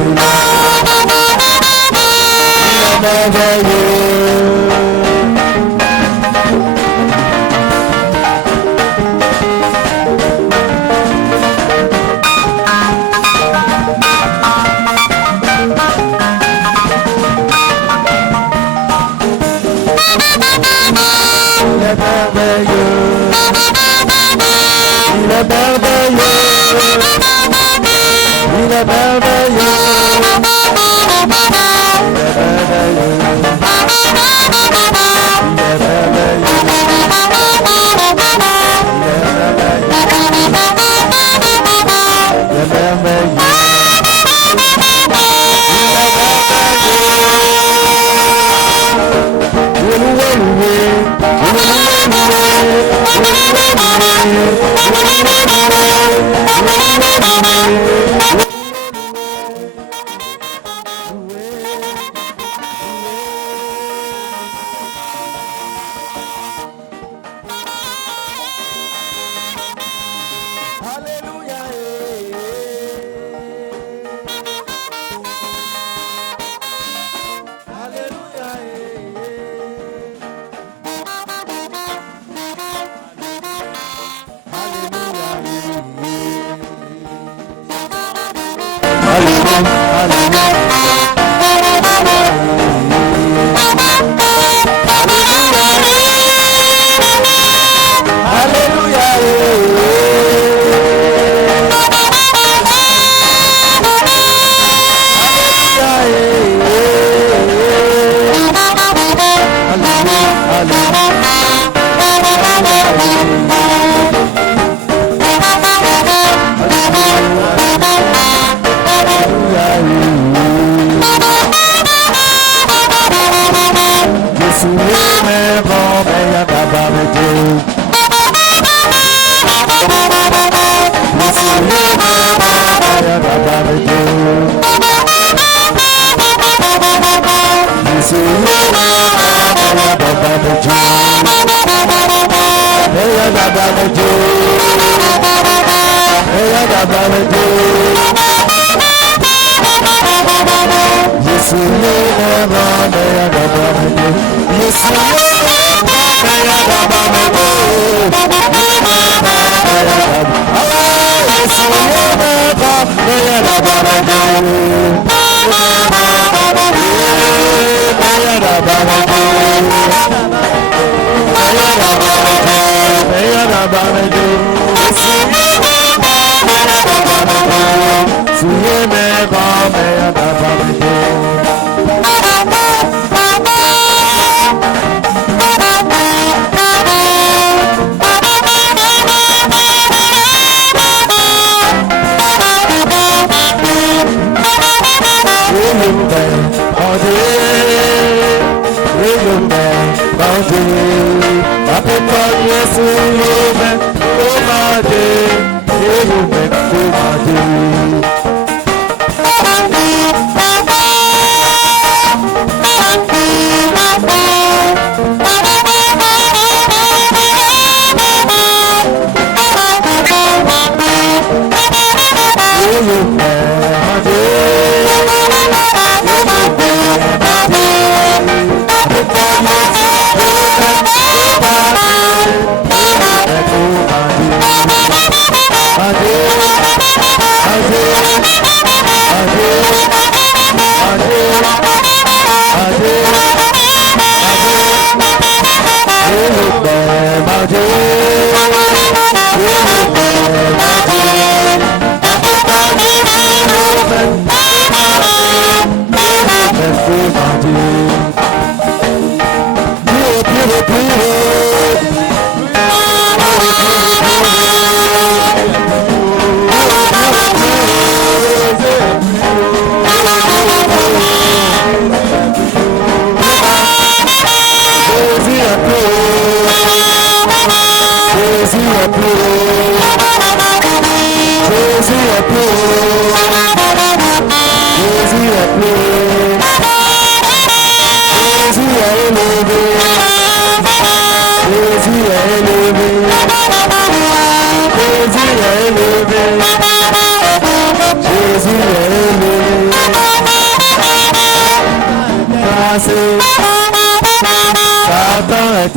Jesus,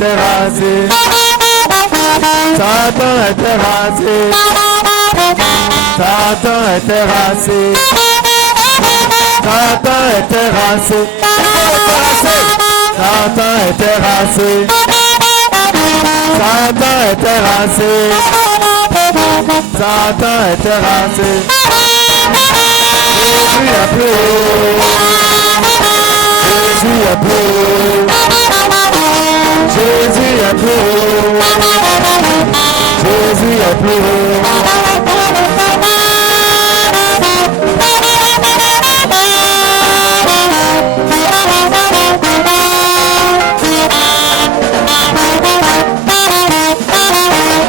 terrassé. Satan est terrassé. Satan est terrassé. Satan est terrassé. Satan est terrassé. Satan est terrassé. Satan est terrassé. Jésus est plus haut. Jésus est plus haut. Jésus est plus haut. Jésus est plus haut.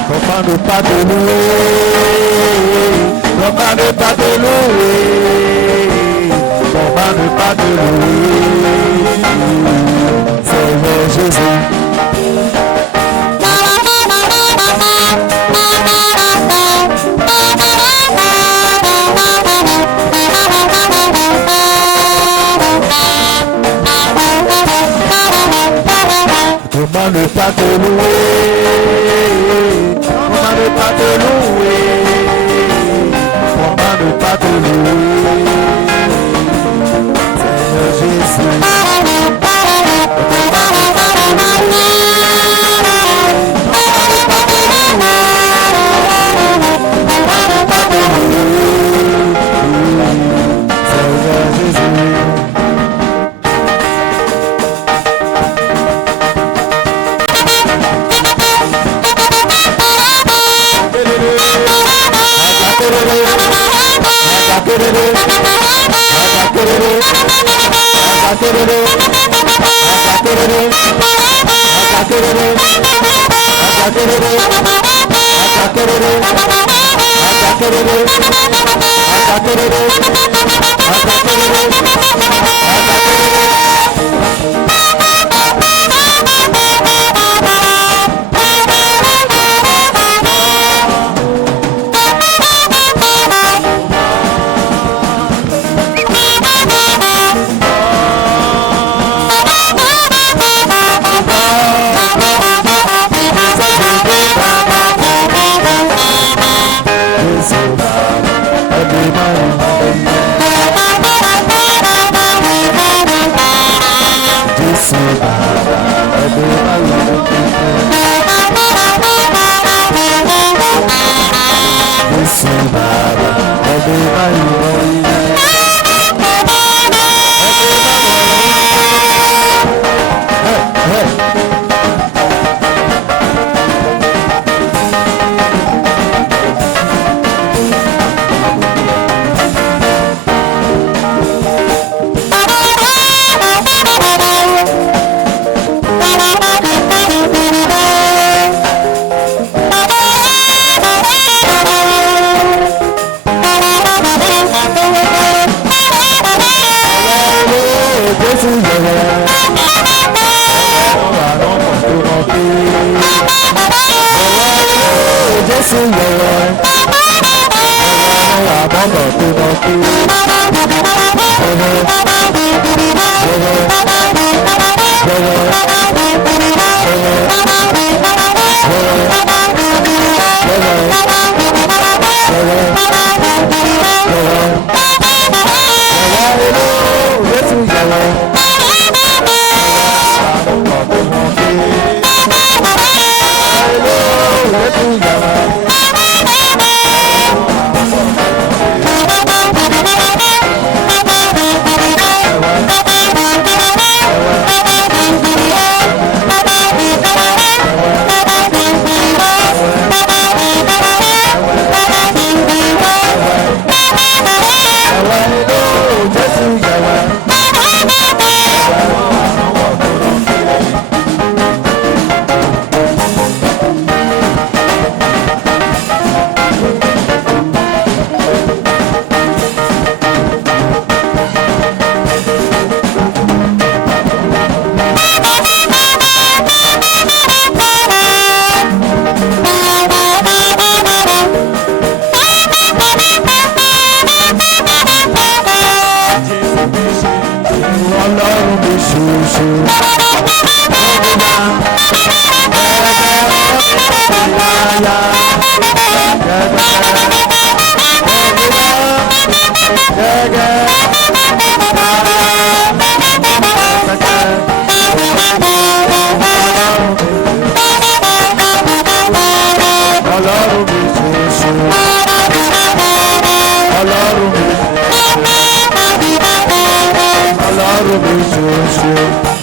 Comment ne pas te louer? Comment ne pas te louer? Comment ne pas te louer? Seigneur Jésus. Comment ne pas te louer? Comment ne pas te louer? Comment ne pas te louer? Seigneur Jésus. Ọlọ́run mi ṣoṣo. mi ṣoṣo.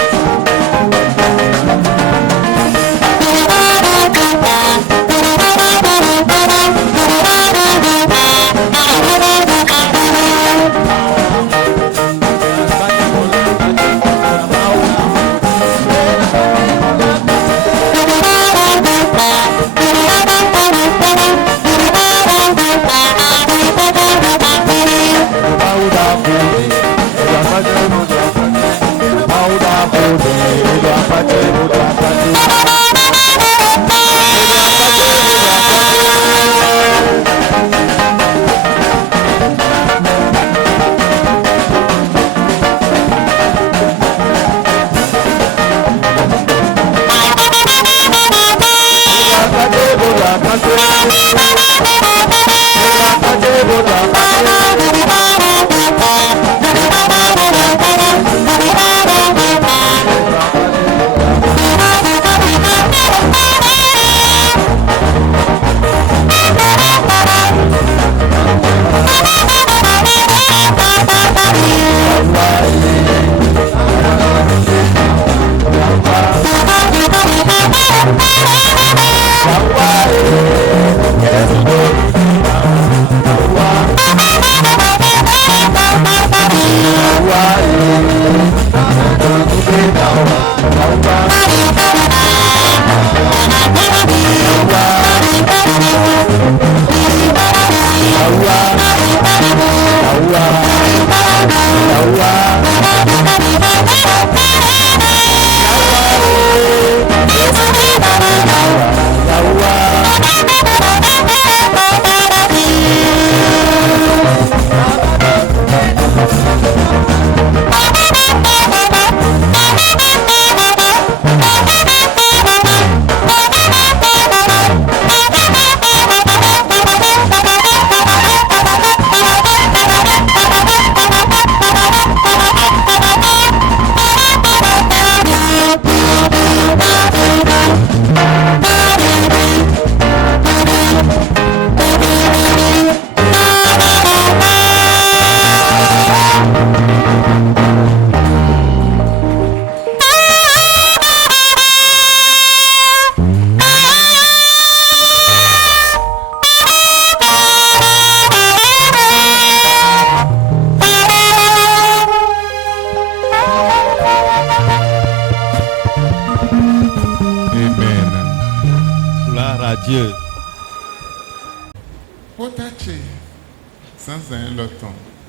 Dieu.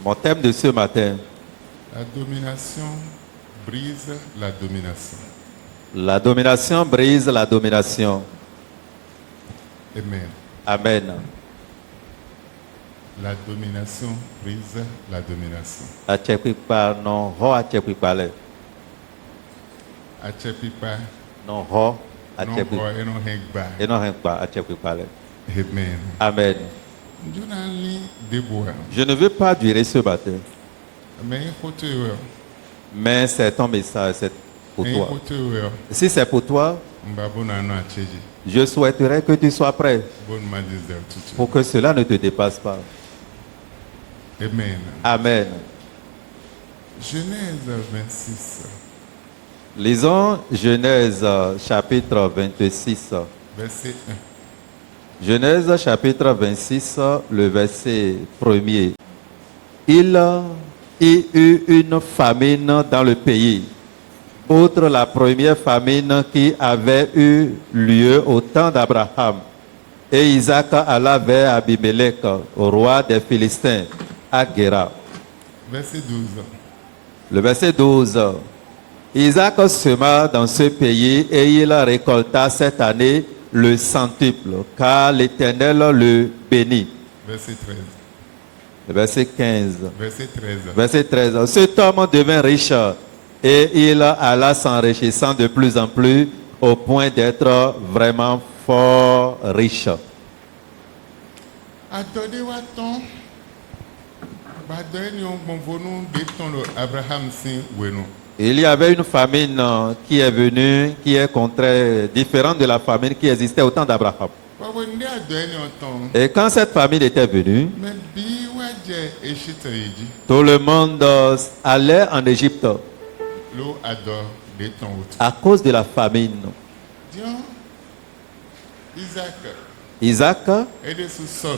Mon thème de ce matin. La domination brise la domination. La domination brise la domination. Amen. Amen. La domination brise la domination. Achepipa non ho achepipale. Achepipa non ho achepipale. Eno hengba achepipale. Amen. Amen. Je ne veux pas durer ce matin. Mais c'est ton message, c'est pour toi. Si c'est pour toi, je souhaiterais que tu sois prêt pour que cela ne te dépasse pas. Amen. Amen. Genèse 26. Lisons Genèse chapitre 26. Verset 1. Genèse chapitre 26, le verset 1er. Il y eut une famine dans le pays, outre la première famine qui avait eu lieu au temps d'Abraham. Et Isaac alla vers Abimelech, roi des Philistins, à Guéra. Verset 12. Le verset 12. Isaac sema dans ce pays et il récolta cette année le centuple, car l'Éternel le bénit. Verset 13. Le verset 15. Verset 13. Verset 13. Cet homme devint riche et il alla s'enrichissant de plus en plus au point d'être vraiment fort riche. Il y avait une famine qui est venue, qui est différente de la famine qui existait au temps d'Abraham. Et quand cette famine était venue, tout le monde allait en Égypte. l'eau adore des temps autres. à cause de la famine. Dion, Isaac, Isaac, et de sous son,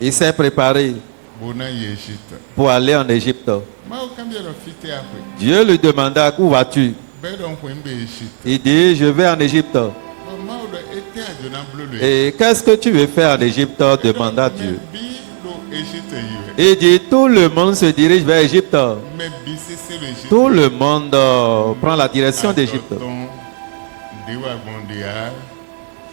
il s'est préparé Bona Yégypte. pour aller en Égypte. Ma au cambia de fité après. Dieu lui demanda, où vas-tu? Ben donc, on peut Égypte. Il dit, je vais en Égypte. Ma au été à Jonan bleu. Et qu'est-ce que tu veux faire en Égypte? Demanda Dieu. Mais bi l'eau Égypte y Il dit, tout le monde se dirige vers Égypte. Mais bi c'est l'Égypte. Tout le monde prend la direction d'Égypte. Dewa Gondéa.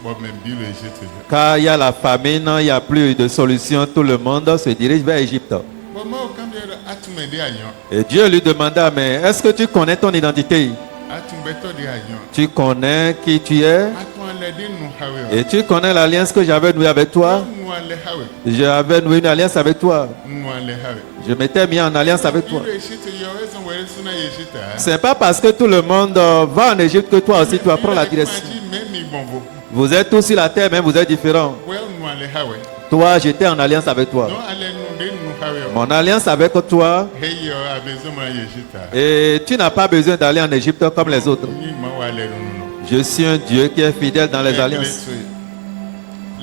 Bon, mais bi l'Égypte. Car il y a la famine, il n'y a plus de solution, tout le monde se dirige vers Égypte. Bon, ma au cambia de Atumede Agnon. Et Dieu lui demanda, mais est-ce que tu connais ton identité? Atumbeto de Agnon. Tu connais qui tu es? Atuanlede nous hawe. Et tu connais l'alliance que j'avais nouée avec toi? Nous allons hawe. J'avais noué une alliance avec toi. Nous allons hawe. Je m'étais mis en alliance avec toi. Bi l'Égypte y aurait son wéré sous na Égypte. C'est pas parce que tout le monde va en Égypte que toi aussi tu vas prendre la direction. Même ni bonbo. Vous êtes tous sur la terre, mais vous êtes différents. Ouais, nous allons hawe. Toi, j'étais en alliance avec toi. Non, allez nous de nous hawe. Mon alliance avec toi, Hey, yo, a besoin de Égypte. et tu n'as pas besoin d'aller en Égypte comme les autres. Ni ma wa allez nous. Je suis un Dieu qui est fidèle dans les alliances.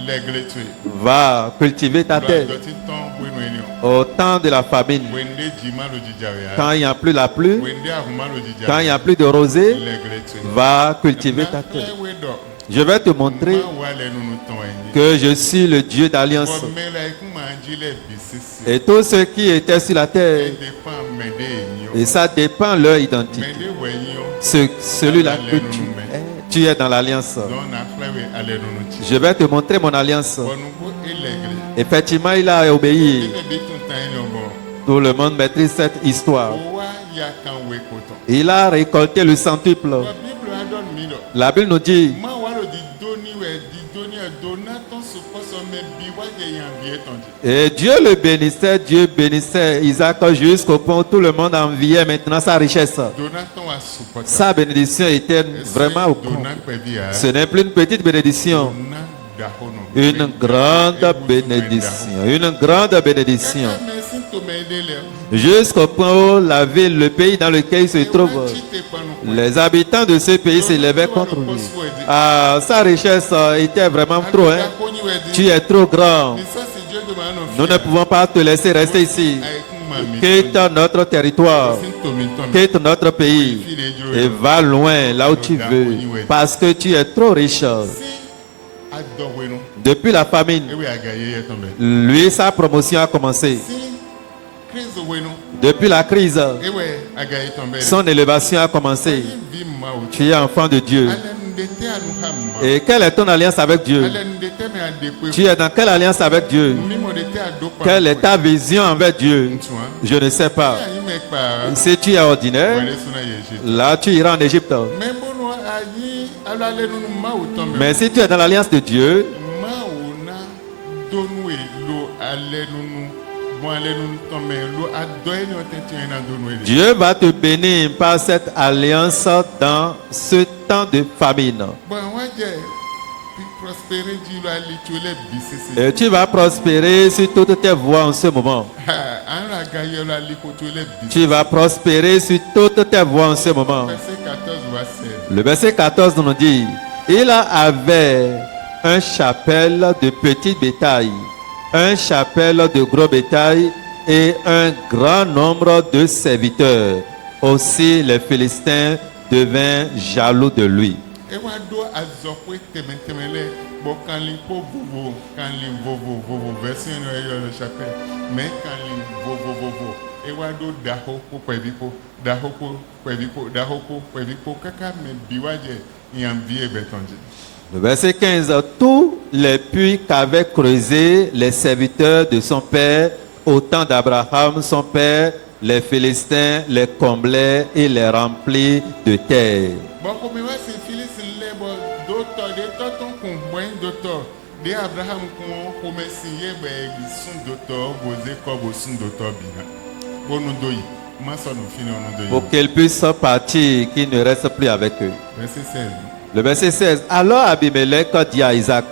L'aigle tué. Va cultiver ta terre. Doti ton oui nous enion. Au temps de la famine, Wende jima lo jijawea. quand il n'y a plus la pluie, Wende ahuma lo jijawea. quand il n'y a plus de rosée, L'aigle tué. va cultiver ta terre. Je vais te montrer Ma wa allez nous ton eni. que je suis le Dieu d'alliance. Bon mais là écoute jile bisisi. Et tous ceux qui étaient sur la terre, Et dépend mede enyo. et ça dépend de leur identité. Mede wenyo. Celui-là que tu es dans l'alliance. Don na flawe allez nous ti. Je vais te montrer mon alliance. Bon nous et l'aigle. Effectivement, il a obéi. Il est tout temps enyo bon. Tout le monde maîtrise cette histoire. Owa ya kan we koton. Il a récolté le centuple. La Bible a donné milo. La Bible nous dit, Ma walo di doni donaton supposo me biwa ye yan vie tonji. et Dieu le bénissait Isaac jusqu'au point où tout le monde enviait maintenant sa richesse. Donaton wa supporta. Sa bénédiction était vraiment au compte. Donat pevia. Ce n'est plus une petite bénédiction, Donat dahono. une grande bénédiction, une grande bénédiction. Merci to me dele. Jusqu'au point où la ville, le pays dans lequel il se trouve, les habitants de ce pays s'élevaient contre lui. Ah, sa richesse était vraiment trop, hein. Tu es trop grand. Nous ne pouvons pas te laisser rester ici. Quitte notre territoire, quitte notre pays et va loin là où tu veux parce que tu es trop riche. Depuis la famine, lui, sa promotion a commencé. Depuis la crise, son élévation a commencé. Tu es enfant de Dieu. Et quelle est ton alliance avec Dieu? Tu es dans quelle alliance avec Dieu? Quelle est ta vision envers Dieu? Je ne sais pas. Si tu es ordinaire, là tu iras en Égypte. Mais si tu es dans l'alliance de Dieu, Dieu va te bénir par cette alliance dans ce temps de famine. Et tu vas prospérer sur toutes tes voies en ce moment. Tu vas prospérer sur toutes tes voies en ce moment. Le verset 14 nous dit, il avait un chapelle de petit bétail, un chapelle de gros bétail et un grand nombre de serviteurs. Aussi les Philistins devinrent jaloux de lui. Le verset 15, tous les puits qu'avaient creusés les serviteurs de son père au temps d'Abraham, son père, les Philistins les comblaient et les remplirent de terre. Pour qu'ils puissent partir, qu'ils ne restent plus avec eux. Le verset 16. Alors Abimelech dit à Isaac,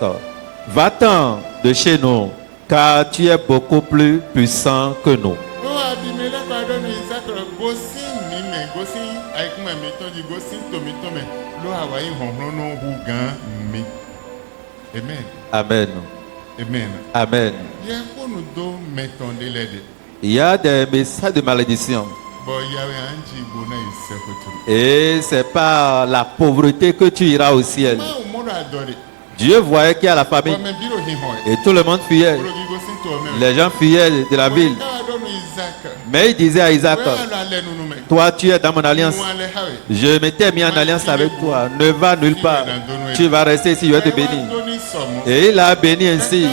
va-t'en de chez nous, car tu es beaucoup plus puissant que nous. gosi mi me gosi aikuma mi to di gosi to me lo awa yi honhon no hu gan mi. Amen. Amen. Amen. Amen. Ye ko nu do meton de lede. Il y a des messages de malédiction. Bo yawe anji bo na isekotu. Et c'est par la pauvreté que tu iras au ciel. Ma o mo ra adore. Dieu voyait qu'il y a la famine Bo me biro hi ho. et tout le monde fuyait. Oro di gosi to me. Les gens fuyaient de la ville. Mais il disait à Isaac, toi tu es dans mon alliance. Je m'étais mis en alliance avec toi. Ne va nulle part. Tu vas rester ici, je vais te bénir. Et il a béni ainsi.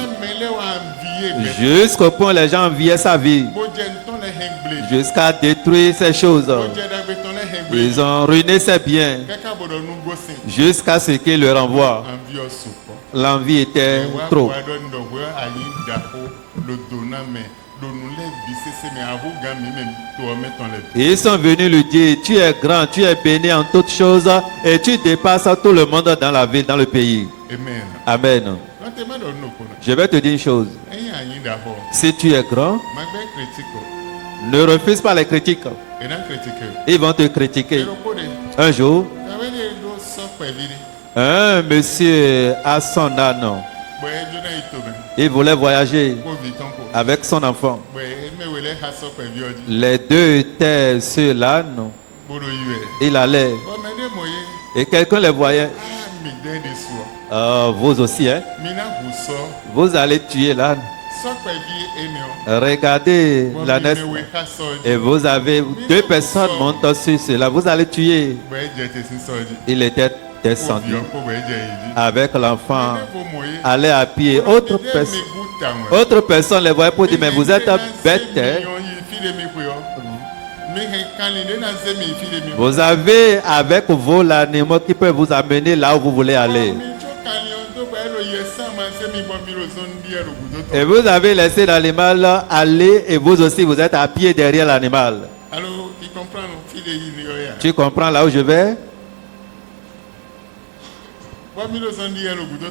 Jusqu'au point où les gens enviaient sa vie. Jusqu'à détruire ses choses. Ils ont ruiné ses biens. Jusqu'à ce qu'il le renvoie. L'envie était trop. Et ils sont venus lui dire, tu es grand, tu es béni en toutes choses et tu dépasses tout le monde dans la ville, dans le pays. Amen. Je vais te dire une chose. Si tu es grand, ne refuse pas les critiques. Ils vont te critiquer. Un jour, un monsieur a son âne. Il voulait voyager avec son enfant. Les deux étaient sur l'âne. Il allait. Et quelqu'un les voyait. Vous aussi, hein? Vous allez tuer l'âne. Regardez l'ânesse. Et vous avez deux personnes montant sur cela. Vous allez tuer. Il était descendu avec l'enfant, allait à pied. Autre personne les voyait pour dire, mais vous êtes bête. Hein? Vous avez avec vous l'animal qui peut vous amener là où vous voulez aller. Et vous avez laissé l'animal aller et vous aussi vous êtes à pied derrière l'animal. Tu comprends là où je vais?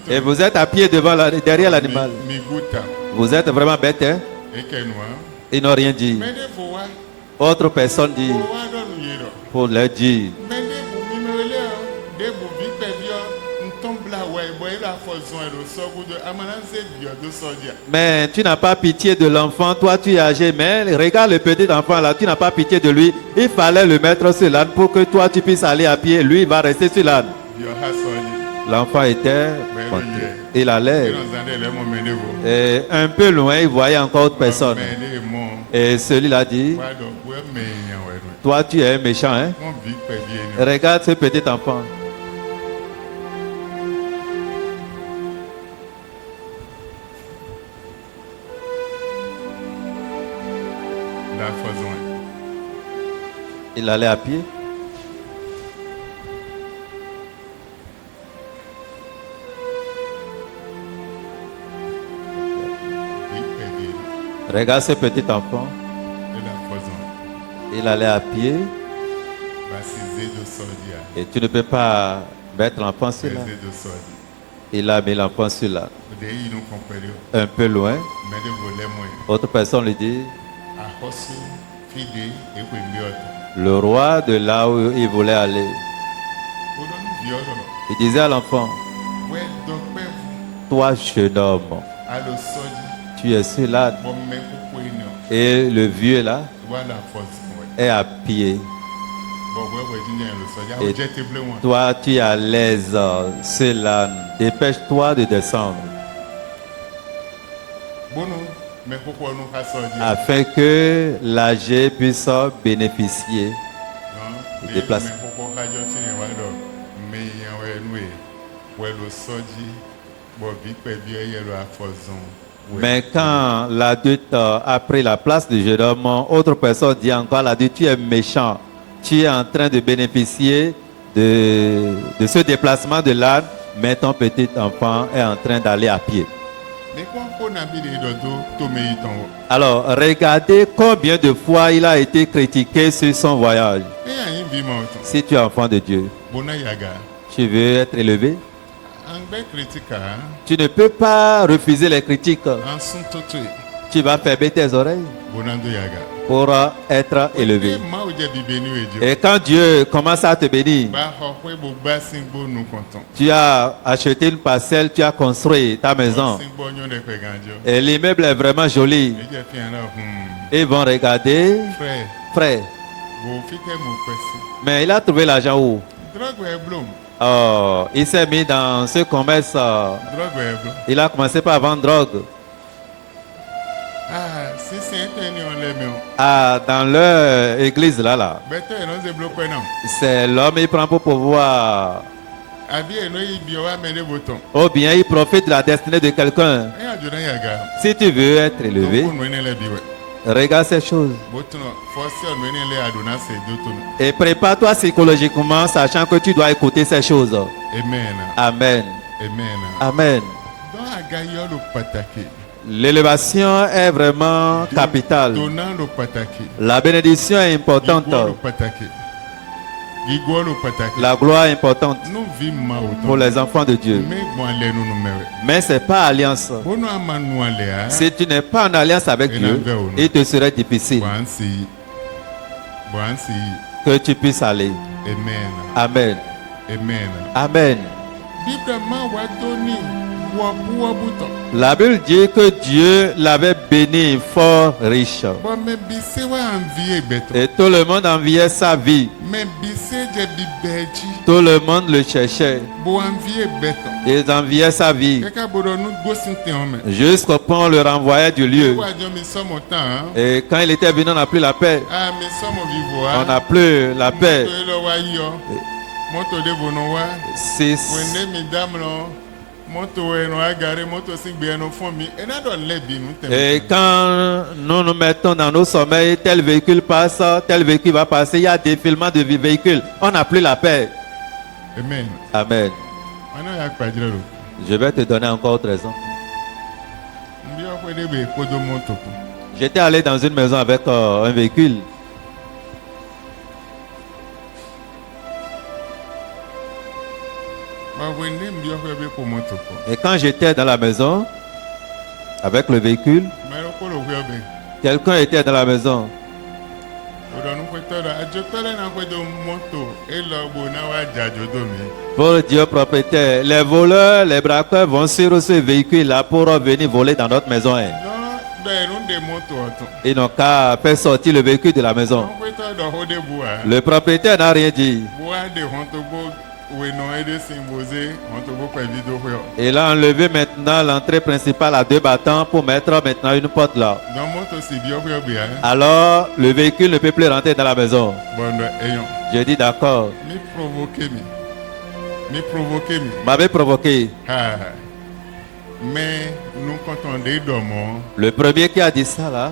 Et vous êtes à pied derrière l'animal. Vous êtes vraiment bête, hein? Ils n'ont rien dit. Autre personne dit pour leur dire. Mais tu n'as pas pitié de l'enfant, toi tu es âgé, mais regarde le petit enfant là, tu n'as pas pitié de lui. Il fallait le mettre sur l'âne pour que toi tu puisses aller à pied, lui il va rester sur l'âne. L'enfant était monté. Il allait. Et un peu loin, il voyait encore autre personne. Et celui-là dit, toi tu es un méchant, hein? Regarde ce petit enfant. Il allait à pied. Regarde ce petit enfant. Il allait à pied. Et tu ne peux pas mettre l'enfant sur là. Il a mis l'enfant sur là. Un peu loin. Autre personne lui dit, le roi de là où il voulait aller. Il disait à l'enfant, toi jeune homme, tu es sur l'âne. Et le vieux là est à pied. Et toi tu es à l'aise sur l'âne. Dépêche-toi de descendre. Afin que l'âgé puisse bénéficier du déplacement. Mais quand l'adulte a pris la place du jeune homme, autre personne dit encore, l'adulte, tu es méchant. Tu es en train de bénéficier de ce déplacement de l'âne, mais ton petit enfant est en train d'aller à pied. Alors, regardez combien de fois il a été critiqué sur son voyage. Si tu es enfant de Dieu, tu veux être élevé, tu ne peux pas refuser les critiques. Tu vas fermer tes oreilles. pour être élevé. Ma ou jẹ̀bi béni wèjọ. Et quand Dieu commence à te bénir, Bá xɔ pé gbogbo asíngbó nu kọ̀tàn. tu as acheté une parcelle, tu as construit ta maison. Asíngbó nyɔ ɖe ƒe gãdzɔ. Et l'immeuble est vraiment joli. Èdè fi hàn náà Ils vont regarder, frère frère, wò fi kẹ́ mo pẹ́ sí. mais il a trouvé l'argent où? Drɔgue ɛ blom. Oh, il s'est mis dans ce commerce. Drɔgue ɛ blom. Il a commencé par vendre drogue. Sísè tẹ́ ni on lé mi o. Ah, dans leur église là. Bẹ́tẹ̀ ẹ̀ n'ose blo pẹ́ náà. C'est l'homme il prend pour pouvoir. Àbí ẹ̀ n'o yí bi ọwọ́ amẹ́lẹ́ bò tán. Ou bien il profite de la destinée de quelqu'un. Ẹ̀ yà jọ náà yà ga. Si tu veux être élevé, Tó kó nu ẹni lẹ́ bi wẹ̀. regarde ces choses. Bó tún nọ fọ́sí ọ̀nù ẹni lẹ́ àdùnnà sè dó tó nù. Et prépare-toi psychologiquement, sachant que tu dois écouter ces choses. Amen. Amen. Amen. Amen. Dọ́n àga yọ ló pàtàkì. L'élévation est vraiment capitale. Donnant ló pàtàkì. La bénédiction est importante. Gígbó ló pàtàkì. Gígbó ló pàtàkì. La gloire est importante Nú vi ma ò pour tán. les enfants de Dieu. Mẹ́gbọ́n alẹ́ nínú mẹ́rẹ̀. Mais ce n'est pas alliance. Bónú àmà nu alẹ́ á. Si tu n'es pas en alliance avec Dieu, il te serait difficile Bọ̀ à ń sì. Bọ̀ à ń sì. que tu puisses aller. Amen. Amen. Amen. Amen. Bíbélì máa wá tó ní wọ́búwọ́bú tán. La Bible dit que Dieu l'avait béni fort riche. Bọ́ mẹ́bi ṣé wà á ń vi ègbẹ̀ tán. Et tout le monde enviait sa vie. Mẹ́bi ṣé jẹ̀bi bẹ́ẹ̀ jí. Tout le monde le cherchait. Bọ́ à ń vi ègbẹ̀ tán. Ils enviaient sa vie. Kẹ́kẹ́ gbọdọ̀ nu gbósìn tẹ̀ ọ́n mẹ́. Jusqu'au point où on le renvoyait du lieu. Wájọ́ mi sọ́mọ tán. Et quand il était venu, on n'a plus la paix. Ah mi sọ́mọ vivo On n'a plus la paix. Mọ́tò lọ wá yọ. Mọ́tò débò nù wá. C'est Wèndé mi dáàmú lọ. Mọ́tò ẹnu agaré, mọ́tò sì gbé ẹnu fún mi. Ẹ náà dọ̀ lẹ́bi inú tẹ̀lé. Et quand nous nous mettons dans nos sommeils, tel véhicule passe, tel véhicule va passer, il y a défilement de véhicules. On n'a plus la paix. Amen. Amen. Wọn náà yà pàjẹ́ lọ. Je vais te donner encore 13 ans. Bí wọ́n pẹ́ débi ìkójó mọ́tò kù. J'étais allé dans une maison avec un véhicule. Báwo ní bí wọ́n pẹ́ bí kó mọ́tò kù. Et quand j'étais dans la maison, avec le véhicule, Mẹ́rin kó ló wí ọbẹ̀. quelqu'un était dans la maison. Òdòdó pé tọ́lá àjọ tọ́lá náà pé tó mọ́tò ẹ lọ gbò náà wá jà jòdó mi. Pour Dieu propriétaire, les voleurs, les braqueurs vont sur ce véhicule-là pour venir voler dans notre maison. Hein. Lọ́ bẹ́ẹ̀ ló ń de mọ́tò ọ̀tún. Ils n'ont qu'à faire sortir le véhicule de la maison. Wọ́n pé tọ́lá ó dé bu à. Le propriétaire n'a rien dit. Bu á dé wọ́n tó gbó wẹ̀nà ẹ̀dẹ́ sí ìbòzé wọ́n tó gbó pẹ̀lú ìdókòó yọ. Il a enlevé maintenant l'entrée principale à 2 battants pour mettre maintenant une porte là. Dán mọ́tò sì bí ọkọ̀ ọbẹ̀ á. Alors, le véhicule ne peut plus rentrer dans la maison. Bọ̀dọ̀ ẹ̀yàn. J'ai dit d'accord. Mi provoqué mi. Mi provoqué mi. M'avait provoqué. Ah. Mais nous quand on dé dọ̀mọ́. Le premier qui a dit ça là,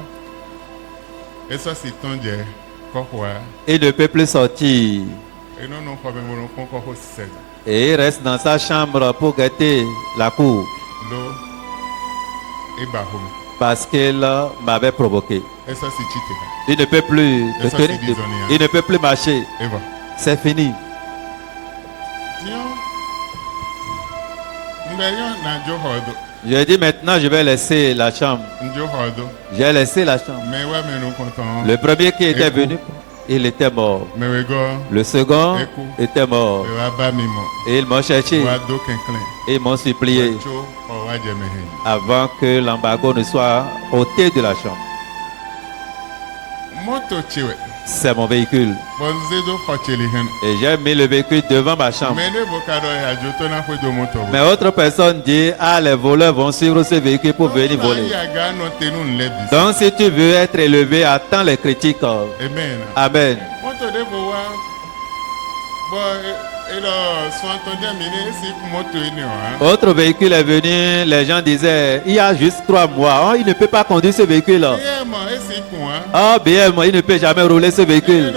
Ẹ sọ sì tán jẹ kọ́kọ́ wa. il ne peut plus sortir. Inú nu kọ́ bẹ́ẹ̀ mo lọ kọ́ kọ́kọ́ sẹ̀. Et il reste dans sa chambre pour guetter la cour. Ló ibà homi. Parce qu'il m'avait provoqué. Ẹ sọ sì chite. Il ne peut plus Et ça, c'est tenir, désordre. il ne peut plus marcher. Ẹ bọ̀. C'est fini. Tiens. Mgbe yọ na njó họdụ. J'ai dit maintenant je vais laisser la chambre. Njó họdụ. J'ai laissé la chambre. Mẹ́wàá mẹ́nu kọ̀tàn. Le premier qui était Écoute. venu, il était mort. Mẹ́wàá gọ́. Le second Écoute. était mort. Mẹ́wàá bá mi mọ̀. Et ils m'ont cherché. Wàá dó kẹ̀kẹ́. Et ils m'ont supplié Tso ọ̀wá jẹ̀mẹ̀hìn. avant que l'embargo ne soit ôté de la chambre. Mọ́tò tiwẹ̀. C'est mon véhicule. Bọ̀nzédó kọ̀chẹ̀lì hẹ́n. Et j'ai mis le véhicule devant ma chambre. Mẹ́lẹ́ bó kadọ̀ ìyàjò tó náà péjọ mọ́tò bò. Mais autre personne dit, ah, les voleurs vont suivre ce véhicule pour venir voler. Yàgá nọ tẹnu ńlẹ́bi. Donc si tu veux être élevé, attends les critiques. Amen. Amen. Mọ́tò dé bò wá. Bọ́ ẹ lọ sún àtọ́jà mi ní èsì mọ́tò yìí ni wá. Autre véhicule est venu, les gens disaient, il y a juste 3 mois, oh, il ne peut pas conduire ce véhicule. Ẹ mọ̀ èsì kùn wá. Oh, BM, il ne peut jamais rouler ce véhicule.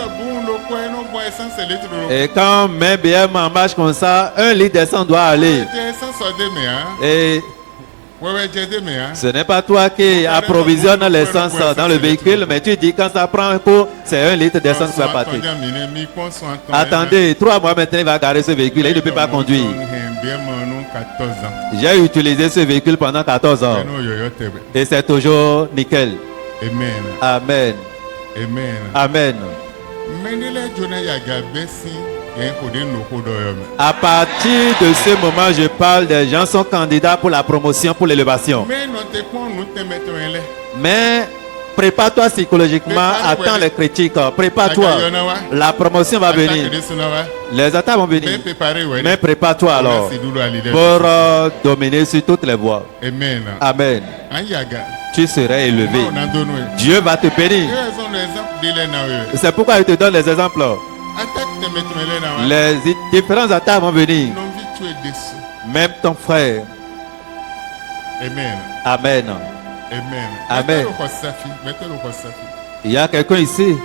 Et quand même BM en marche comme ça, 1 litre d'essence doit aller. Et ce n'est pas toi qui approvisionne l'essence dans le véhicule, mais tu dis quand ça prend un coup, c'est 1 litre d'essence qui va partir. Attendez, 3 mois maintenant, il va garer ce véhicule et il ne peut pas conduire. J'ai utilisé ce véhicule pendant 14 ans. Et c'est toujours nickel. Amen. Amen. Amen. Amen. Mendele Jonah Yaga Bessi, et Kodin Nokodoyom. À partir de ce moment, je parle des gens qui sont candidats pour la promotion, pour l'élévation. Mais nous te pon, nous te mettons là. Mais prépare-toi psychologiquement, attends les critiques, prépare-toi. La promotion va venir. Les attaques vont venir. Mais prépare-toi alors pour dominer sur toutes les voies. Amen. Amen. Ayaga. Tu serais élevé. On a donné. Dieu va te bénir. C'est pourquoi il te donne les exemples. Les différentes attaques vont venir. Même ton frère. Amen. Amen. Amen. Amen. Il y a quelqu'un ici.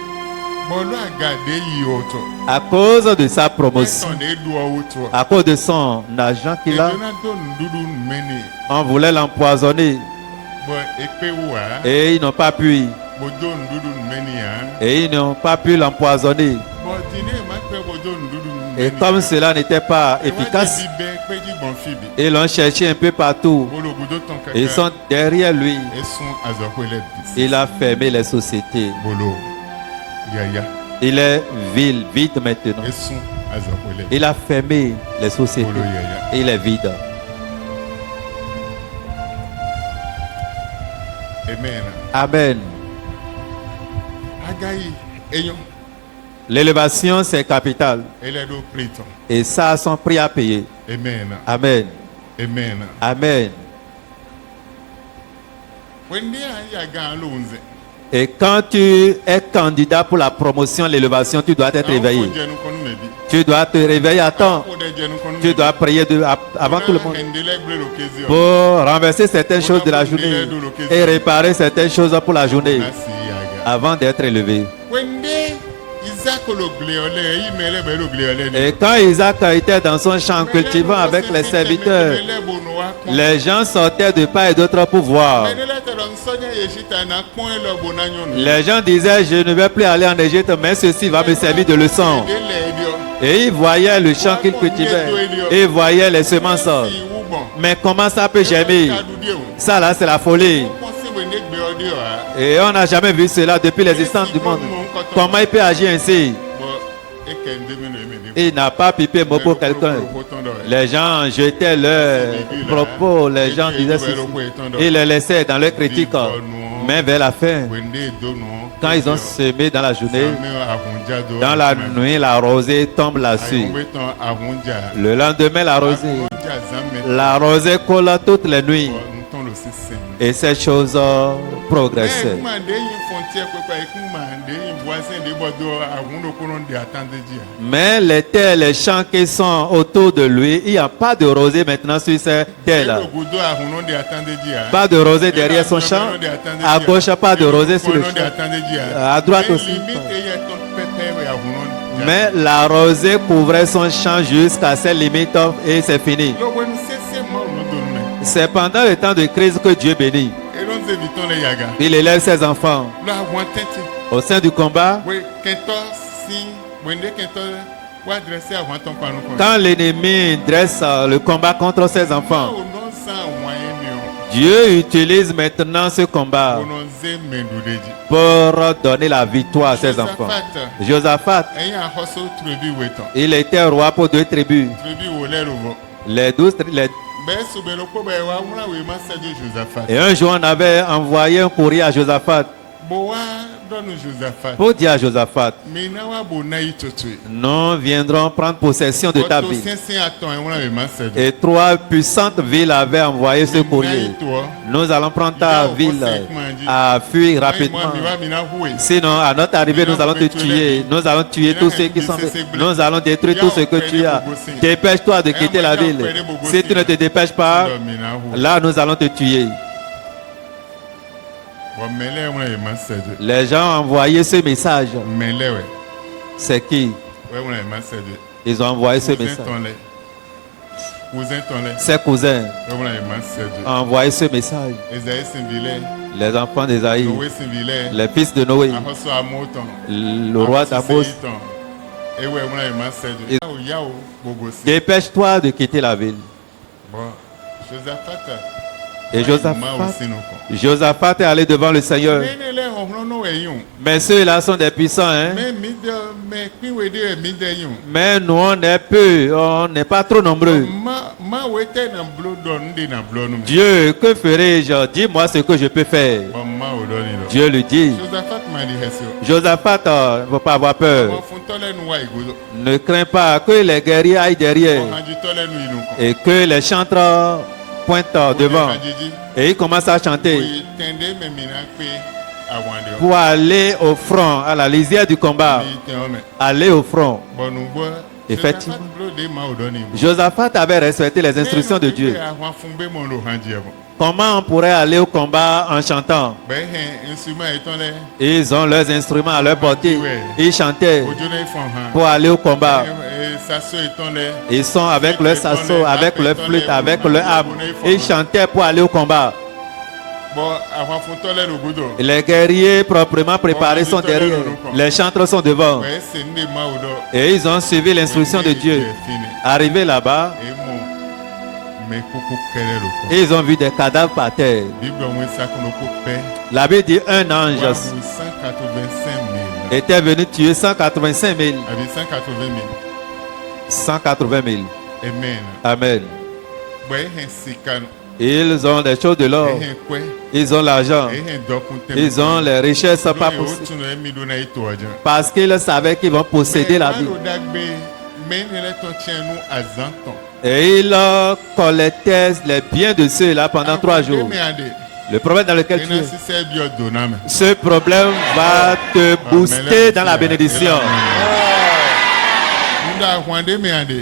À cause de sa promotion, à cause de son argent qu'il a, on voulait l'empoisonner. Et ils n'ont pas pu. Et ils n'ont pas pu l'empoisonner. Et comme cela n'était pas efficace, ils l'ont cherché un peu partout. Ils sont derrière lui. Il a fermé les sociétés. Il est vide maintenant. Il a fermé les sociétés. Il est vide. Amen. Amen. L'élévation, c'est capital. Et ça a son prix à payer. Amen. Amen. Amen. Amen. Et quand tu es candidat pour la promotion, l'élévation, tu dois être réveillé. Tu dois te réveiller à temps. Tu dois prier avant tout le monde pour renverser certaines choses de la journée et réparer certaines choses pour la journée avant d'être élevé. Et quand Isaac était dans son champ cultivant avec les serviteurs, les gens sortaient de part et d'autre pour voir. Les gens disaient, je ne vais plus aller en Égypte, mais ceci va me servir de leçon. Et ils voyaient le champ qu'ils cultivaient. Et ils voyaient les semences. Mais comment ça peut germer? Ça là, c'est la folie. Et on n'a jamais vu cela depuis l'existence du monde. Comment il peut agir ainsi? Il n'a pas pipé mot pour quelqu'un. Les gens jetaient leurs propos, les gens disaient ceci. Ils les laissaient dans leurs critiques. Mais vers la fin, quand ils ont semé dans la journée, dans la nuit, la rosée tombe là-dessus. Le lendemain, la rosée colle toutes les nuits. Et ces choses progressaient. Mais les terres, les champs qui sont autour de lui, il n'y a pas de rosée maintenant sur ces terres-là. Pas de rosée derrière son champ. À gauche, pas de rosée sur le champ. À droite aussi. Mais la rosée couvrait son champ jusqu'à ses limites et c'est fini. C'est pendant le temps de crise que Dieu bénit. Il élève ses enfants. Au sein du combat, quand l'ennemi dresse le combat contre ses enfants, Dieu utilise maintenant ce combat pour donner la victoire à ses enfants. Josaphat, il était roi pour 2 tribus. Et un jour, on avait envoyé un courrier à Josaphat pour dire à Josaphat, nous viendrons prendre possession de ta ville. Et 3 puissantes villes avaient envoyé ce courrier. Nous allons prendre ta ville à fuir rapidement. Sinon, à notre arrivée, nous allons te tuer. Nous allons tuer tous ceux qui sont... Nous allons détruire tout ce que tu as. Dépêche-toi de quitter la ville. Si tu ne te dépêches pas, là, nous allons te tuer. Les gens ont envoyé ce message. C'est qui? Ils ont envoyé ce message. Ses cousins ont envoyé ce message. Les enfants d'Esaïe, les fils de Noé, le roi d'Amos. Dépêche-toi de quitter la ville. Et Ma aussi non quoi. Josaphat est allé devant le Seigneur. Mais les hommes non ayons. Mais ceux-là sont des puissants, hein. Mais qui veut dire mide ayons. Mais nous, on est peu, on n'est pas trop nombreux. Ma wete na blood don de na blood. Dieu, que ferai-je? Dis-moi ce que je peux faire. Ma odoni lo. Dieu lui dit. Josaphat m'a dit hesio. Josaphat, ne faut pas avoir peur. Ma fontole nous wa igozo. Ne crains pas que les guerriers aillent derrière Ma ditole nous inu ko. et que les chantres pointent devant. Et ils commencent à chanter Oui, tende me mina pe awande. pour aller au front, à la lisière du combat. Aller au front. Bon nous bois. Effectivement. Blood de ma odoni. Josaphat avait respecté les instructions de Dieu. Comment on pourrait aller au combat en chantant? Ils ont leurs instruments à leur portée. Ils chantaient pour aller au combat. Ils sont avec leur sasso, avec leur flûte, avec leur âme. Ils chantaient pour aller au combat. Les guerriers proprement préparés sont derrière. Les chantres sont devant. Et ils ont suivi l'instruction de Dieu. Arrivés là-bas, ils ont vu des cadavres par terre. La Bible dit un ange était venu tuer 185 000. 180 000. Amen. Ils ont des choses de l'or. Ils ont l'argent. Ils ont les richesses pas possibles. Parce qu'ils savaient qu'ils vont posséder la vie. Et ils collectaient les biens de ceux-là pendant 3 jours. Le problème dans lequel tu es, ce problème va te booster dans la bénédiction.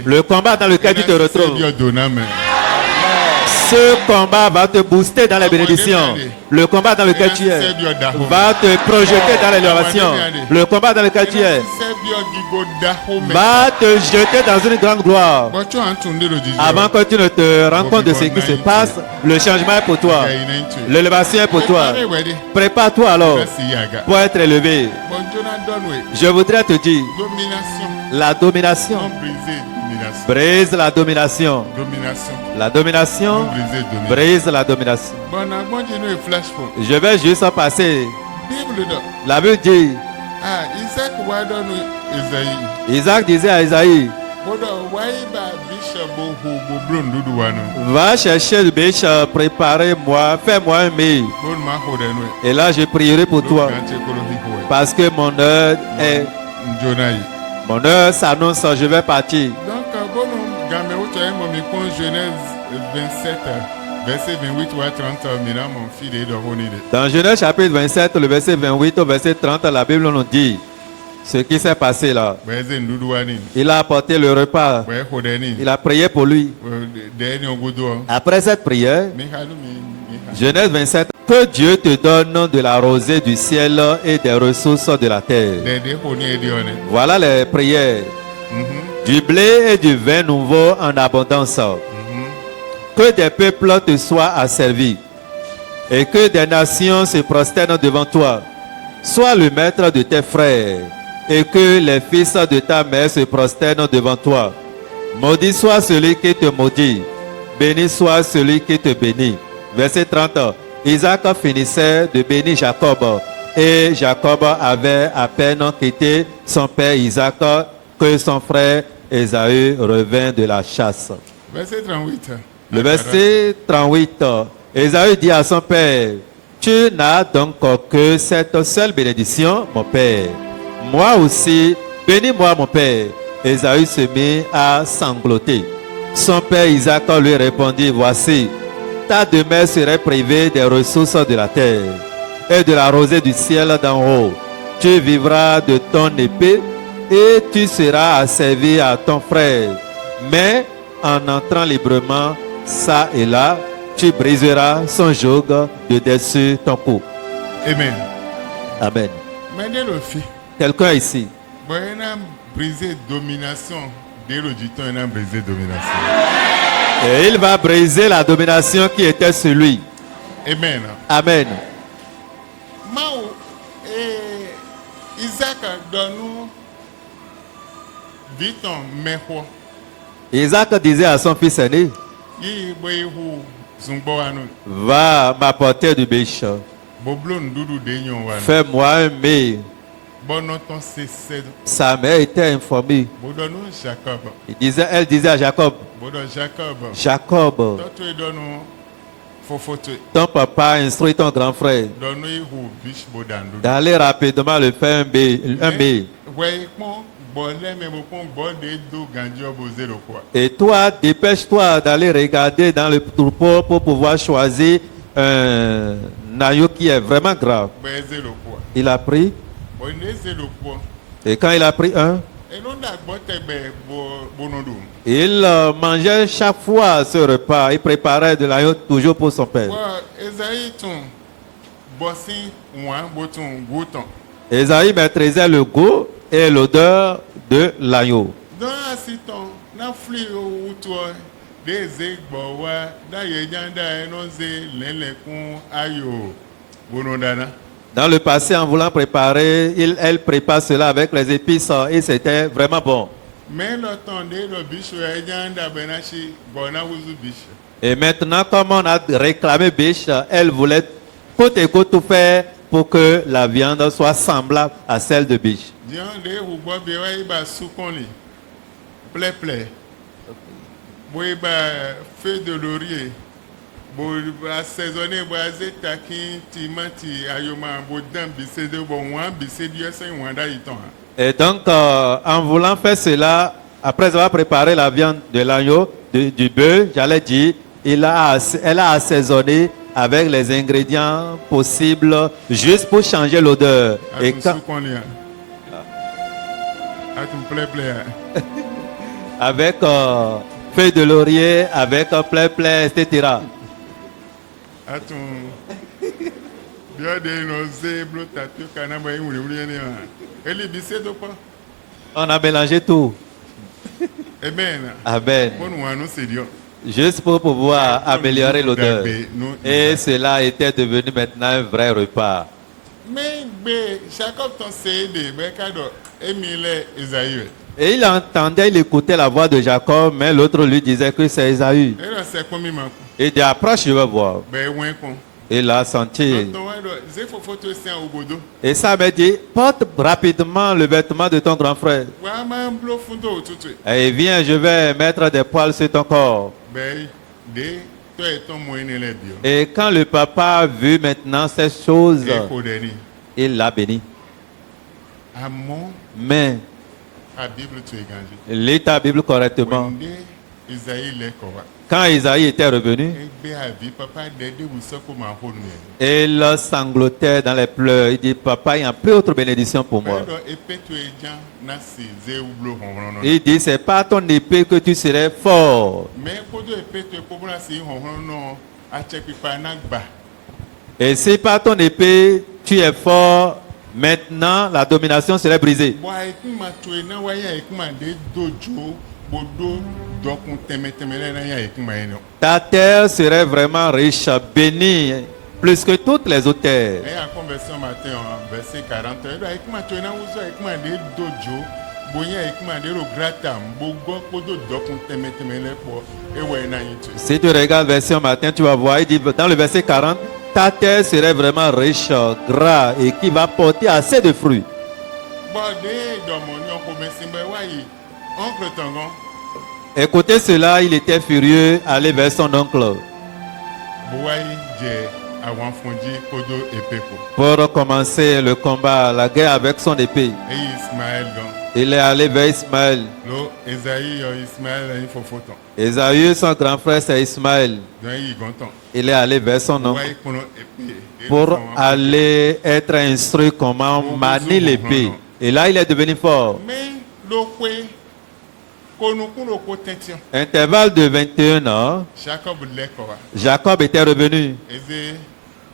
Le combat dans lequel tu te retrouves, ce combat va te booster dans la bénédiction. Le combat dans lequel tu es va te projeter dans l'élévation. Le combat dans lequel tu es va te jeter dans une grande gloire. Avant que tu ne te rendes compte de ce qui se passe, le changement est pour toi. L'élévation est pour toi. Prépare-toi alors pour être élevé. Je voudrais te dire, la domination brise la domination. La domination brise la domination. Je vais juste en passer. La Bible dit, Isaac disait à Isaïe, va chercher le bêche, préparez-moi, fais-moi un mets. Et là je prierai pour toi. Parce que mon heure est... Mon heure s'annonce, je vais partir. Genèse 27, verset 28 ou 30, mon fils est dormi. Dans Genèse chapitre 27, le verset 28 au verset 30, la Bible nous dit ce qui s'est passé là. Il a apporté le repas. Il a prié pour lui. Après cette prière, Genèse 27, que Dieu te donne de la rosée du ciel et des ressources de la terre. Voilà les prières. Du blé et du vin nouveau en abondance. Que des peuples te soient asservis et que des nations se prosternent devant toi. Sois le maître de tes frères et que les fils de ta mère se prosternent devant toi. Maudit soit celui qui te maudit, béni soit celui qui te bénit. Verset 30. Isaac finissait de bénir Jacob et Jacob avait à peine quitté son père Isaac que son frère Ésaü revint de la chasse. Verset 38. Le verset 38. Ésaü dit à son père, tu n'as donc que cette seule bénédiction, mon père. Moi aussi, bénis-moi, mon père. Ésaü se mit à sangloter. Son père Isaac lui répondit, voici, ta demeure serait privée des ressources de la terre et de la rosée du ciel d'en haut. Tu vivras de ton épée et tu seras asservi à ton frère. Mais en entrant librement, ça et là, tu briseras son joug de dessus ton cou. Amen. Amen. Quelqu'un ici. Briser domination. Briser domination. Et il va briser la domination qui était sur lui. Amen. Amen. Mao Isaac donne Isaac disait à son fils aîné, Zungbo wa nu. va m'apporter du biche. Boblo ndudu de nyon wa nu. Fais-moi un mets. Bono ton c'est Sa mère était informée. Bodo nu Jacob. Elle disait à Jacob, Bodo Jacob. Jacob, Toto e donu fofoto. ton papa instruit ton grand frère Donu e hu bish bodandu. d'aller rapidement le faire un mets. Ouais, bon, bon, mais bon, de do gandio bosé le quoi. Et toi, dépêche-toi d'aller regarder dans le troupeau pour pouvoir choisir un agneau qui est vraiment grave. Bosé le quoi. Il a pris, Bon, c'est le quoi. et quand il a pris un, Et non, la botte est bonodou. il mangeait chaque fois ce repas. Il préparait de l'agneau toujours pour son père. Esaïe ton bossi ou un bouton gouton. Esaïe maîtrisait le goût et l'odeur de l'agneau. Dans la citon, na fli ou toi, des egbowa, da yejanda enose lelekun ayo bonodana. Dans le passé, en voulant préparer, elle prépare cela avec les épices et c'était vraiment bon. Mais l'entendez le biche yejanda benachi bona wuzu biche. Et maintenant, comme on a réclamé biche, elle voulait côte et côte tout faire pour que la viande soit semblable à celle de biche. Dion de ou bo bewa iba soukoni. Ple. Bo iba feuille de laurier. Bo assaisonné bo azetakin timati ayoma bo dan bise de bo wan bise Dieu c'est wanda iton. Et donc, en voulant faire cela, après avoir préparé la viande de l'agneau, du bœuf, j'allais dire, elle a assaisonné avec les ingrédients possibles juste pour changer l'odeur. Et Atum quand, soukoni. Atum ple. avec feuilles de laurier, avec plein, etc. Atum Dieu de no zeblo tapioca na ba wuri ni ma. Eli bise do pa. On a mélangé tout. Amen. Amen. Bon wanu c'est Dieu. Juste pour pouvoir améliorer l'odeur. Et cela était devenu maintenant un vrai repas. Mais Jacob ton c'est de bekado Emile Esaïe. Et il entendait, il écoutait la voix de Jacob, mais l'autre lui disait que c'est Esaü. Et là c'est comme ma. Il dit, approche, je vais voir. Ben wen kon. Il l'a senti. Ton wado ze fofoto c'est au bodo. Et ça m'a dit, porte rapidement le vêtement de ton grand frère. Wa ma mblo fundo tutu. Et viens, je vais mettre des poils sur ton corps. Ben de to et ton moine le bio. Et quand le papa a vu maintenant ces choses, E ko deni. il l'a béni. Amon Mais, a Bible tu eganji. lis ta Bible correctement. Wende Esaïe le ko wa. Quand Isaïe était revenu, Egbe avi papa dede wusoko ma honu. il sanglotait dans les pleurs. Il dit, papa, il n'y a plus autre bénédiction pour moi. Ben do epeto ejan na si ze ublo honrono. Il dit, c'est pas ton épée que tu serais fort. Mais kodo epeto ekobona si honrono a chepipa na gba. Et si par ton épée, tu es fort, maintenant la domination serait brisée. Wa ekuma to na wa ya ekuma de dojo bodo dokun temetemele na ya ekuma eno. Ta terre serait vraiment riche, bénie, plus que toutes les autres terres. Et en conversion matin, verset 40, ekuma to na uzo ekuma de dojo bonya ekuma de ro grata mbogo kodo dokun temetemele po ewe na yitu. Si tu regardes version matin, tu vas voir, il dit dans le verset 40, ta terre serait vraiment riche, gras et qui va porter assez de fruits. Bon de domoni on komesimbe wa yi oncle Tangon. Écoutez cela, il était furieux, allé vers son oncle Bouaï j'ai avant fondi kodo epeko. pour commencer le combat, la guerre avec son épée. Et Ismaël gan. Il est allé vers Ismaël. Lo Esaïe Ismaël il faut photo. Esaü, son grand frère, c'est Ismaël. Dans yi gonton. Il est allé vers son oncle Bouaï kono epé. pour aller être instruit comment manier l'épée. Et là, il est devenu fort. Mais lo kwe konukuno ko tention. Intervalle de 21 ans, Jacob lekowa. Jacob était revenu. Eze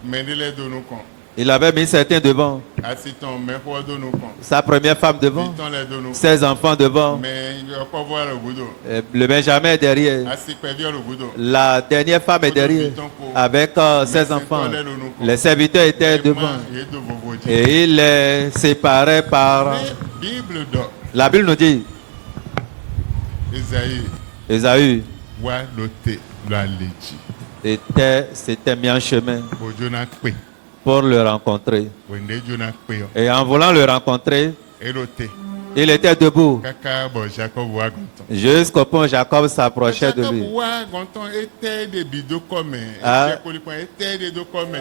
mendele donu kon. Il avait mis certains devant, Asiton meko donu kon. sa première femme devant, Biton le donu. ses enfants devant, Mais il va pas voir le boudou. le Benjamin est derrière, Asikpe via le boudou. la dernière femme est derrière, avec ses enfants. Les serviteurs étaient devant. Et il les séparait par... Mais Bible do La Bible nous dit, Esaïe Esaü, wa lote la leji. s'était mis en chemin bo jona kpe pour le rencontrer. wende jona kpe yo Et en voulant le rencontrer, elote il était debout. kaka bo Jacob wa gonton Jusqu'au point où Jacob s'approchait de Jacob lui. wa gonton ete de bido come Ah. ete kolipo ete de do come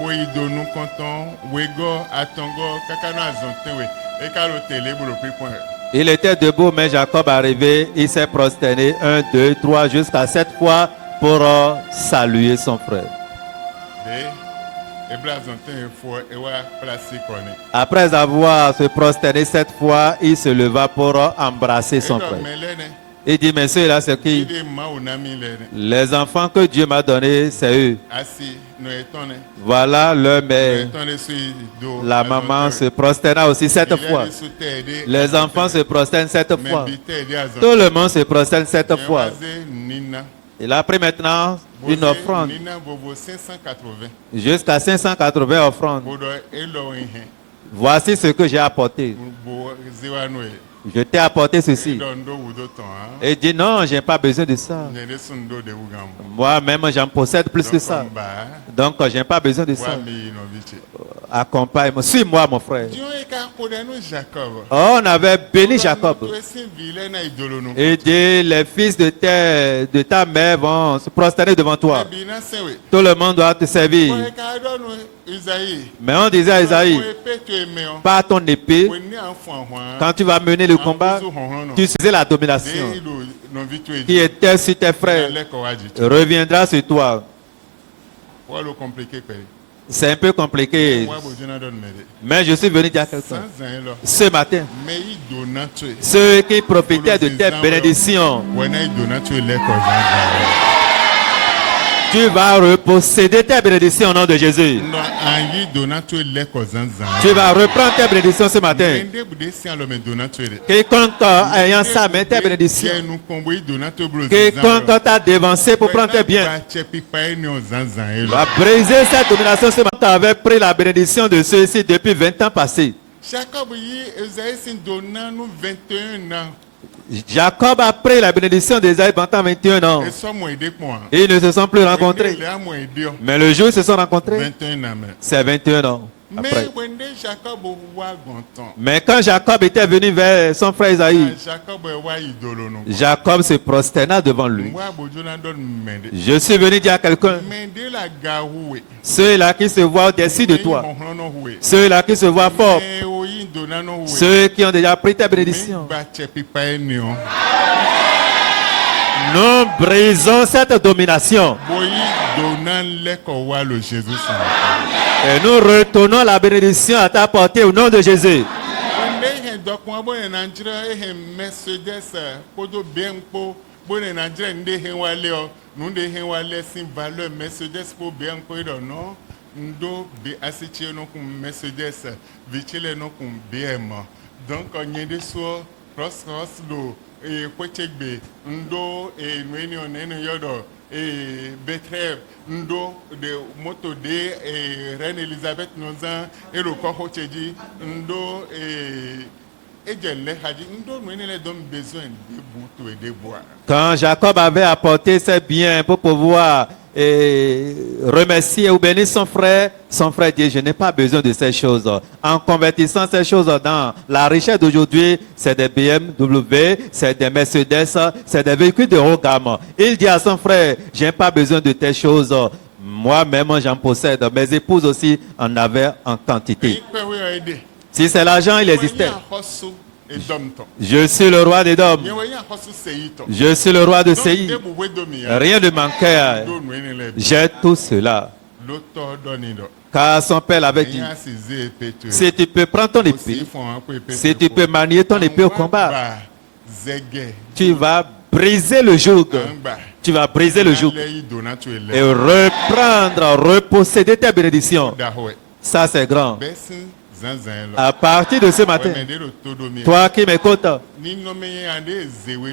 bo idonu konton wego atongo kaka no azonten we e ka lo tele bo lo pri point Il était debout, mais Jacob arrivé, il s'est prosterné 1, 2, 3, jusqu'à 7 fois pour saluer son frère. de ebla azonten fo e wa place kone Après avoir se prosterné 7 fois, il se leva pour embrasser son e do frère. melene Il dit, mais ceux-là, c'est qui? ide ma onami lene Les enfants que Dieu m'a donnés, c'est eux. asi no etone Voilà leur mère. etone sui do La maman se prosterna aussi 7 fois. Les enfants se prosternent 7 fois. Tout le monde se prosterne 7 fois. Nina Il a pris maintenant une offrande Nina bobo 580 jusqu'à 580 offrandes. bodo elo ihe Voici ce que j'ai apporté. bo ziwanu e Je t'ai apporté ceci. do ndo wudo ton ha Et il dit non, je n'ai pas besoin de ça. nede sundo de wugam Moi-même, j'en possède plus que ça. Donc, je n'ai pas besoin de ça. wa mi no biche Accompagne-moi. Suis-moi, mon frère. Dieu e ka kodenu Jacob Oh, on avait béni Jacob. to esi vile na idolo no Et dit, les fils de ta mère vont se prosterner devant toi. bi na sewe Tout le monde doit te servir. ko e ka do no Isaïe Mais on disait à Isaïe, ko e pe to emeo par ton épée, ko ni anfan hwan quand tu vas mener le combat, tu sais la domination no vitu e qui était sur tes frères le ko waji reviendra sur toi. wa lo compliqué pe C'est un peu compliqué, wa bo jona don mede mais je suis venu dire à quelqu'un. sans un lo Ce matin, mais i dona to e ceux qui profitaient de tes bénédictions, wena i dona to e le ko za tu vas reposséder tes bénédictions au nom de Jésus. no anyi dona to e le ko zanzan Tu vas reprendre tes bénédictions ce matin. ende bude si alo me dona to e Quiconque ayant ça, met tes bénédictions. nu kombo i dona to bro Quiconque t'a dévancé pour prendre tes biens, ba che pipa e ni o zanzan e lo va briser cette domination ce matin. Tu avais pris la bénédiction de ceux-ci depuis 20 ans passés. Jacob yi Esaïe sin dona nu 21 ans Jacob a pris la bénédiction d'Ésaïe pendant 21 ans. e so mo ede pon Et ils ne se sont plus rencontrés. le amo ede o Mais le jour où ils se sont rencontrés, 21 ans mais c'est 21 ans après. mais wende Jacob wa gonton Mais quand Jacob était venu vers son frère Isaïe, Jacob e wa idolo no Jacob se prosterna devant lui. wa bo jona don mende Je suis venu dire à quelqu'un, mende la gawe ceux-là qui se voient au-dessus de toi, ceux-là qui se voient forts, ceux qui ont déjà pris ta bénédiction, nous brisons cette domination et nous retournons la bénédiction à ta portée au nom de Jésus. Ndo be asitie no kum Mercedes vichile no kum BM donc onyede so cross lo kwechegbe ndo nweni onene yodo betre ndo de moto de Reine Elisabeth nozan ero ko hocheji ndo ejele haji ndo nweni le don besoin de buto et de bois. Quand Jacob avait apporté ses biens pour pouvoir remercier ou bénir son frère dit, je n'ai pas besoin de ces choses. En convertissant ces choses dans la richesse d'aujourd'hui, c'est des BMW, c'est des Mercedes, c'est des véhicules de haut gamme. Il dit à son frère, je n'ai pas besoin de tes choses. Moi-même, j'en possède. Mes épouses aussi en avaient en quantité. Si c'est l'argent, il existait. Je suis le roi des dômes. Je suis le roi de Séi. Rien ne manquait. J'ai tout cela. Car son père l'avait dit, si tu peux prendre ton épée, si tu peux manier ton épée au combat, tu vas briser le joug. Tu vas briser le joug et reprendre, reposséder tes bénédictions. Ça, c'est grand. À partir de ce matin, toi qui m'écoutes,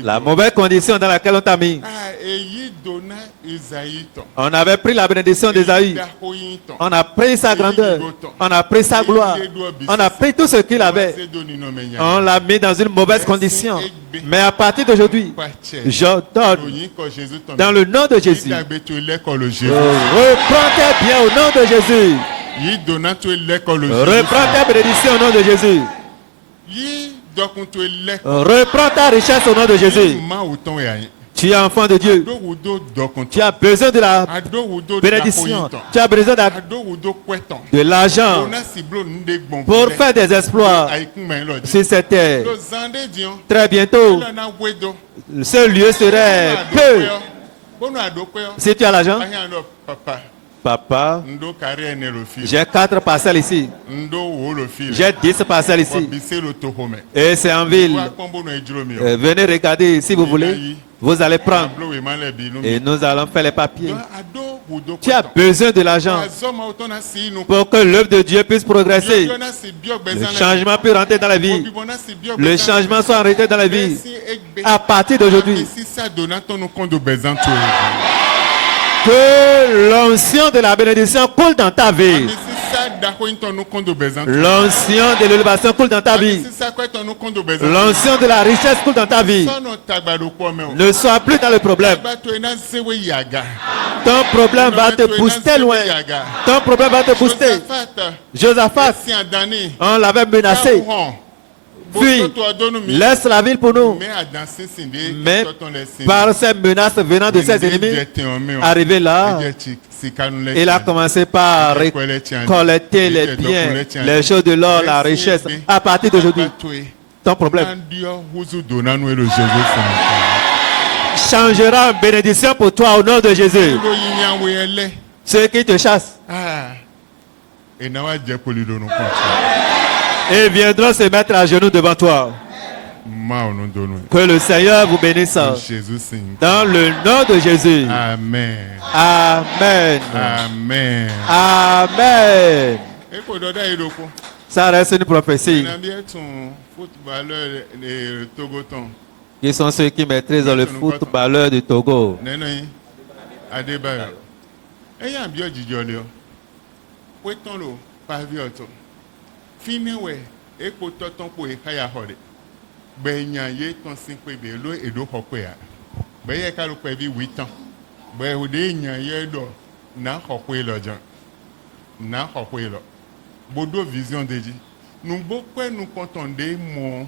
la mauvaise condition dans laquelle on t'a mis, èyí donna Isaïe tán. On avait pris la bénédiction d'Ésaü. Dahoyin tán. On a pris sa grandeur. On a pris sa gloire. On a pris tout ce qu'il avait. On l'a mis dans une mauvaise condition. Mais à partir d'aujourd'hui, j'ordonne Ròyìn kọ Jésus tán. dans le nom de Jésus. Ìdàgbé tó lẹ́kọ̀ọ́ lọ Jésus. Reprends tes biens au nom de Jésus. Yìí donna tó lẹ́kọ̀ọ́ lọ Jésus. Reprends tes bénédictions au nom de Jésus. Yìí dọ́kun tó lẹ́kọ̀ọ́. Reprends ta richesse au nom de Jésus. Yìí máa wò tán ẹ̀ àyìn. Tu es enfant de Dieu. Adówùdó dọ́kun Tu tán. as besoin de la Adówùdó bénédiction. dahoyin tán. Tu as besoin Adówùdó pẹ́ tán. de l'argent Donna si blo ndé gbọ̀n. pour faire des exploits Àìkún mẹ́rin lọ jẹ́. sur cette terre. Lo zande diyan. Très bientôt, Lọ́nà wédo. ce lieu serait peu. Bọ́nà àdópẹ́ ọ́. Si tu as l'argent, Ayé àlọ́ papa. papa, Ndo kárí ẹni lò fi. j'ai 4 parcelles ici. Ndo wo lò fi. J'ai 10 parcelles ici. Bise lo to home. Et c'est en ville. Wa pọ́n bọ́nà ìdúró mi o. Venez regarder si vous voulez. Vous allez prendre. Ablo wè má lẹ̀ bí inú mi. Et nous allons faire les papiers. Adówùdó Tu as pẹ́ tán. besoin de l'argent Azọ́mọ ọ̀tọ́ náà sí inú. pour que l'œuvre de Dieu puisse progresser. Lọ́jọ́ náà sì bí ọ̀gbẹ́ Le sánlẹ̀. changement peut rentrer dans la vie. Òbí bọ́ náà sì bí ọ̀gbẹ́ Le sánlẹ̀. changement soit arrêté dans la vie. Bẹ́ẹ̀ sí ẹgbẹ́. À partir d'aujourd'hui, Àbí sísá donna tọ́nu kọ́ńdò bẹ̀zán tó rẹ̀. que l'onction de la bénédiction coule dans ta vie. Àbí sísá dahoyin tọ́nu kọ́ńdò bẹ̀zán tó rẹ̀. L'onction de l'élévation coule dans ta Àbí vie. sísá kọ́ tọ́nu kọ́ńdò bẹ̀zán tó rẹ̀. L'onction de la richesse coule dans ta vie. Sọ́nà tàgbàdo pọ̀ mẹ́ o. Ne sois plus dans le problème. Bá tó iná séwé yàgà. Ton problème va te booster loin. Ton problème va te booster. Josaphat, Si àdáni. on l'avait menacé. Fuis. Laisse la ville pour nous. Mais par ces menaces venant de ses ennemis, arrivé là, il a commencé par collecter les biens, les choses de l'or, la richesse. À partir d'aujourd'hui, ton problème changera en bénédiction pour toi au nom de Jésus. Ceux qui te chassent, ils viendront se mettre à genoux devant toi. Que le Seigneur vous bénisse. Dans le nom de Jésus. Amen. Amen. Amen. Amen. Eko dọdọ ìdókò. Ça reste une prophétie. Nàbí ẹ̀tún footballeur de Togo tán. Qui sont ceux qui maîtrisent le footballeur du Togo. Nínú yín, Adébáyọ̀. Ẹ̀yìn àbí òjijì ọ̀lẹ́ ọ. Pétán lò pàbí ọ̀tọ̀. Fínẹ́wẹ̀ èkó tọ́tán pò ìkáyà ọ̀rẹ́. Gbẹ̀yìn yé tán sí pé bèè ló èdò ọ̀pẹ̀ à. Gbẹ̀yẹ ká ló pẹ̀ bí wí tán. Gbẹ̀ òde èèyàn yẹ dọ̀ náà ọ̀pẹ̀ lọ́jọ́. Náà ọ̀pẹ̀ lọ. Bodo vision deji. Nugbo pẹ́ nu kọ́ntọ̀ndé mọ̀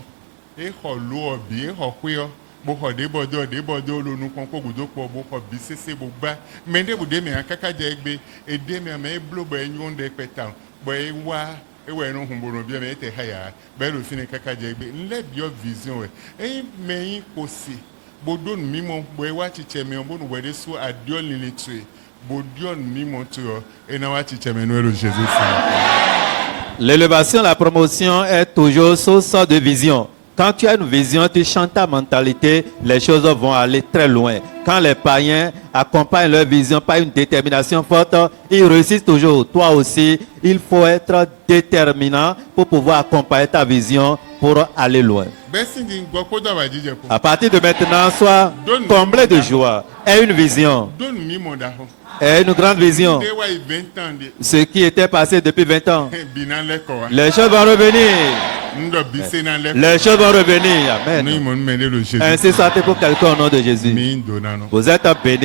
exɔ lo ọ̀bì exɔ kpeɔ boxɔ débɔdɔ olonu kɔn kó godo kpɔ boxɔ bi sese bo gba mɛ ndé bude mɛ akaka dze egbe ede mɛ ame eblo bɔ enyo ɖe kpɛta bɔ ewa ewɔ enu humbono bia mɛ ete ha ya bɛ lo fi ne kaka dze egbe nlɛ biɔ vision wɛ eyi mɛ yi kosi bodo nu mimɔ bɔ ewa tsitsɛ mɛ bo nu wɛ de so adiɔ lili tue bodio nu mimɔ tuyɔ ena wa tsitsɛ mɛ nu elo Jésus fi. L'élévation, la promotion est toujours source de vision. Quand tu as une vision, tu changes ta mentalité, les choses vont aller très loin. Quand les païens accompagnent leur vision par une détermination forte, ils réussissent toujours. Toi aussi, il faut être déterminant pour pouvoir accompagner ta vision pour aller loin. À partir de maintenant, sois comblé de joie. Aie une vision. Aie une grande vision. Ce qui était passé depuis 20 ans. Les choses vont revenir. Les choses vont revenir. Amen. Ainsi soit pour quelqu'un au nom de Jésus. Vous êtes béni.